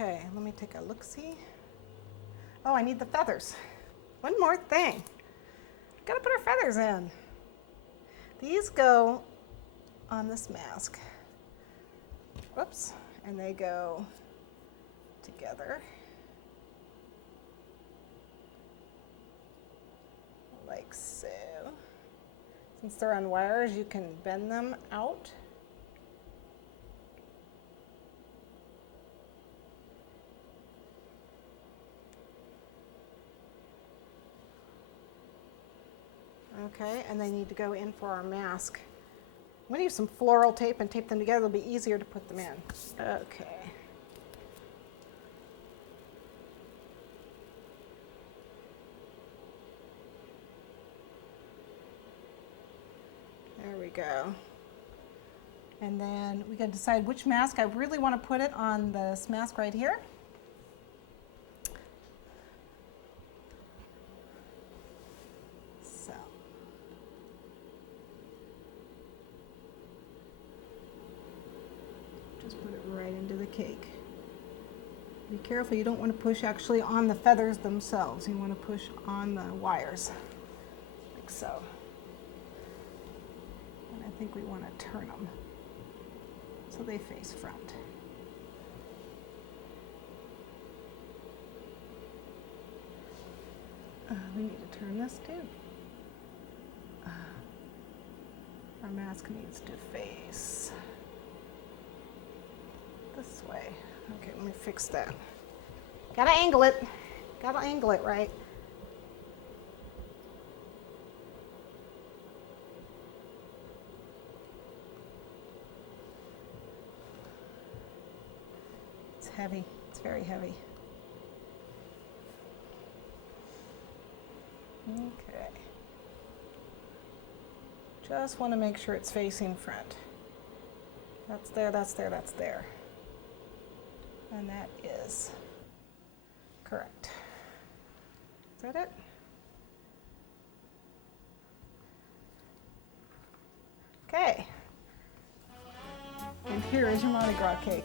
Okay, let me take a look-see. Oh, I need the feathers. One more thing. Gotta put our feathers in. These go on this mask. Whoops, and they go together. Like so. Since they're on wires, you can bend them out. Okay, and they need to go in for our mask. I'm going to use some floral tape and tape them together. It'll be easier to put them in. Okay. There we go. And then we got to decide which mask. I really want to put it on this mask right here. So. Just put it right into the cake. Be careful, you don't want to push actually on the feathers themselves. You want to push on the wires, like so. And I think we want to turn them so they face front. We need to turn this too. Our mask needs to face this way. Okay, let me fix that. Gotta angle it. Gotta angle it right. It's heavy. It's very heavy. Okay. Just want to make sure it's facing front. That's there, that's there, that's there. And that is correct. Is that it? Okay. And here is your Mardi Gras cake.